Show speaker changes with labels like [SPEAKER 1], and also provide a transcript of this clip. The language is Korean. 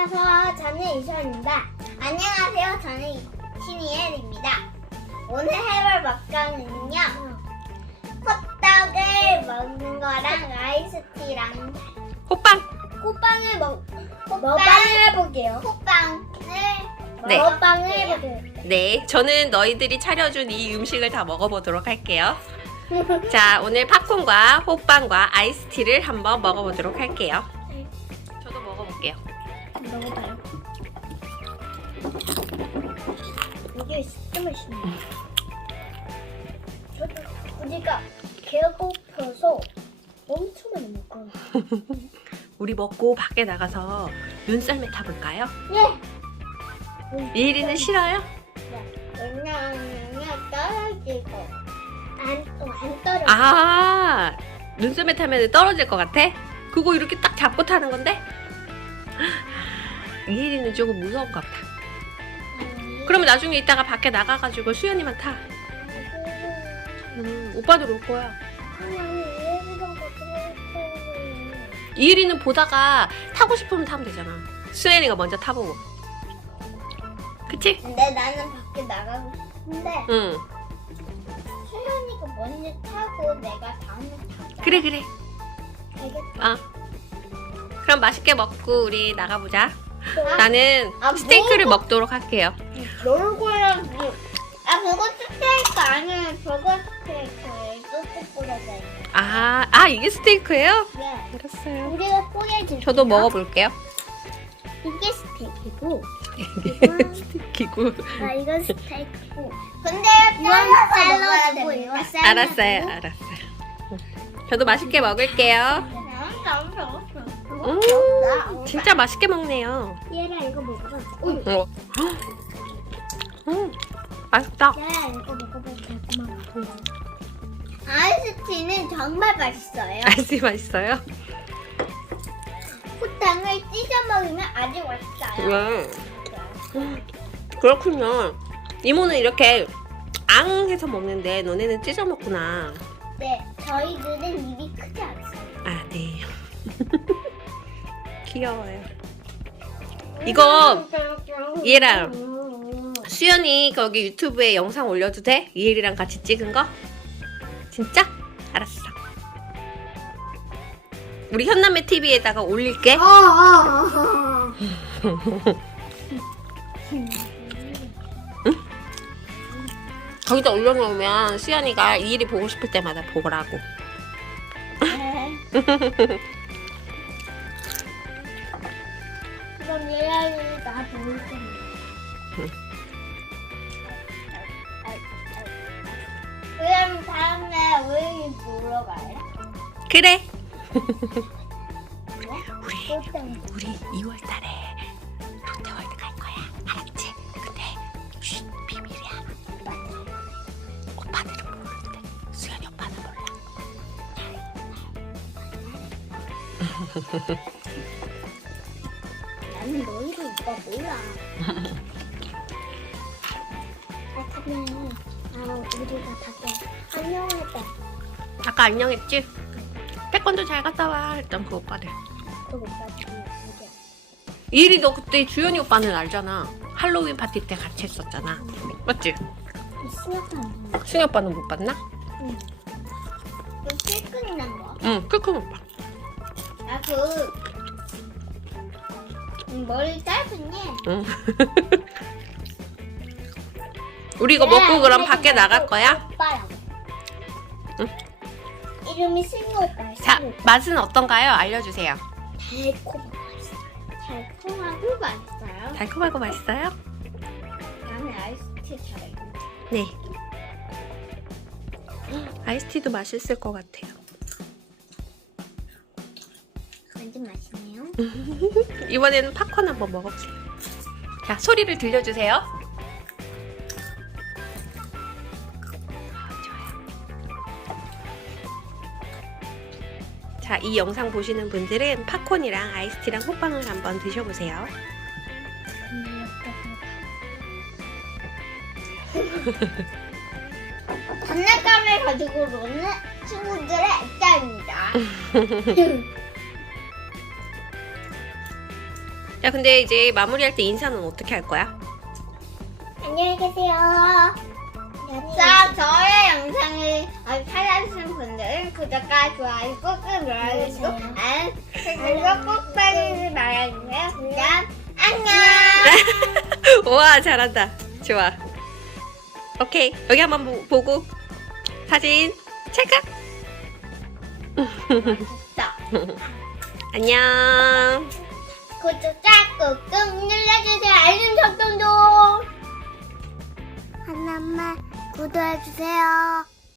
[SPEAKER 1] 안녕하세요. 저는 이선입니다. 안녕하세요. 저는 신이엘입니다. 오늘 해볼 먹방은요. 호떡을 먹는 거랑 아이스티랑
[SPEAKER 2] 호빵을
[SPEAKER 1] 먹방을 해볼게요.
[SPEAKER 2] 네.
[SPEAKER 1] 먹방을 해볼게요.
[SPEAKER 2] 네, 저는 너희들이 차려준 이 음식을 다 먹어보도록 할게요. 자, 오늘 팝콘과 호빵과 아이스티를 한번 먹어보도록 할게요. 저도 먹어볼게요.
[SPEAKER 1] 먹어봐요. 이게 진짜 맛있네. 저도 우리가 배고파서 엄청 많이 먹어요.
[SPEAKER 2] 우리 먹고 밖에 나가서 눈썰매 타볼까요?
[SPEAKER 1] 예.
[SPEAKER 2] 이혜리는 싫어요?
[SPEAKER 1] 왜냐면 떨어지고 안 떨어져.
[SPEAKER 2] 아, 눈썰매 타면 떨어질 것 같아? 그거 이렇게 딱 잡고 타는 건데? 이혜리는 조금 무서운가 보다. 그러면 나중에 이따가 밖에 나가가지고 수연이만 타. 오빠들 올 거야. 이혜리는 보다가 타고 싶으면 타면 되잖아. 수연이가 먼저 타보고. 그치?
[SPEAKER 1] 근데 나는 밖에 나가고 싶은데
[SPEAKER 2] 응.
[SPEAKER 1] 수현이가 먼저 타고 내가 다음에 타자.
[SPEAKER 2] 그래.
[SPEAKER 1] 알겠다.
[SPEAKER 2] 그럼 맛있게 먹고 우리 나가보자. 나는
[SPEAKER 1] 아,
[SPEAKER 2] 스테이크를 먹도록 할게요.
[SPEAKER 1] 놀고랑 그거 스테이크 아니에요. 저거 스테이크예요. 뚝뚝 뿌려져 있는.
[SPEAKER 2] 아, 이게 스테이크예요?
[SPEAKER 1] 네.
[SPEAKER 2] 알았어요.
[SPEAKER 1] 우리가 뿌려줄게요.
[SPEAKER 2] 저도 먹어볼게요.
[SPEAKER 1] 이게 스테이크고
[SPEAKER 2] 기구.
[SPEAKER 1] 이건 스테이크고. 근데 이건 샐러드고 이건 샐러드고.
[SPEAKER 2] 알았어요. 저도 맛있게 먹을게요. 진짜 맛있게 먹네요.
[SPEAKER 1] 얘라 이거 먹어봐.
[SPEAKER 2] 맛있다.
[SPEAKER 1] 얘라 이거 먹어봐. 고마워. 아이스티는 정말 맛있어요.
[SPEAKER 2] 아이스 맛있어요?
[SPEAKER 1] 후탕을 찢어 먹으면 아주 맛있어요.
[SPEAKER 2] 그렇군요. 이모는 이렇게 앙 해서 먹는데 너네는 찢어 먹구나.
[SPEAKER 1] 네, 저희들은 입이 크지 않습니다.
[SPEAKER 2] 아, 네. 귀여워요. 이거 얘랑 수연이 거기 유튜브에 영상 올려도 돼? 이혜리랑 같이 찍은 거? 진짜? 알았어. 우리 현남매 TV에다가 올릴게. 거기다 올려놓으면 수연이가 이혜리 보고 싶을 때마다 보라고.
[SPEAKER 1] 그럼 얘를 나 보일 텐데. 그럼 다음에 우리 보러 가요?
[SPEAKER 2] 그래.
[SPEAKER 1] 롯데.
[SPEAKER 2] 우리 2월달에 롯데월드 갈 거야. 알았지? 근데 쉿, 비밀이야. 오빠들은 모르는데 수연이 오빠는 몰라.
[SPEAKER 1] 나는 너희를 오빠 몰라. 그러면 우리가 밖에 안녕할 때
[SPEAKER 2] 아까 안녕했지? 태권도 잘 갔다 와 했던 그 오빠들.
[SPEAKER 1] 그 오빠들이 어디야?
[SPEAKER 2] 이리 너 그때 주연이 오빠는 알잖아. 할로윈 파티 때 같이 했었잖아. 맞지?
[SPEAKER 1] 신학관.
[SPEAKER 2] 승희 오빠는 못 봤나?
[SPEAKER 1] 응. 그 실끈 난 거.
[SPEAKER 2] 응, 크크 오빠.
[SPEAKER 1] 머리 짧은 얘.
[SPEAKER 2] 응. 우리 이거 먹고 그럼 밖에 나갈 거야?
[SPEAKER 1] 오빠라고.
[SPEAKER 2] 응?
[SPEAKER 1] 이름이 승우 오빠야.
[SPEAKER 2] 자, 맛은 어떤가요? 알려주세요.
[SPEAKER 1] 달콤하고 맛있어요.
[SPEAKER 2] 달콤하고 맛있어요?
[SPEAKER 1] 다음에 아이스티 잘.
[SPEAKER 2] 네. 아이스티도 맛있을 것 같아요.
[SPEAKER 1] 완전 맛있네요.
[SPEAKER 2] 이번에는 팝콘 한번 먹어보세요. 자, 소리를 들려주세요. 좋아요. 자, 이 영상 보시는 분들은 팝콘이랑 아이스티랑 호빵을 한번 드셔보세요.
[SPEAKER 1] 장난감을 가지고 노는 친구들의 입장입니다.
[SPEAKER 2] 야, 근데 이제 마무리할 때 인사는 어떻게 할 거야?
[SPEAKER 1] 안녕히 계세요. 자, 저의 영상을 찾아주신 분들은 구독과 좋아요 꾹꾹 눌러주시고 그리고 꼭 빨리 말아주세요. 자, 안녕.
[SPEAKER 2] 우와, 잘한다. 좋아. 오케이, 여기 한번 보고 사진 찰칵.
[SPEAKER 1] 자,
[SPEAKER 2] 안녕.
[SPEAKER 1] 구독과 꾹꾹 눌러주세요. 알림 설정도 하나만 구독해주세요.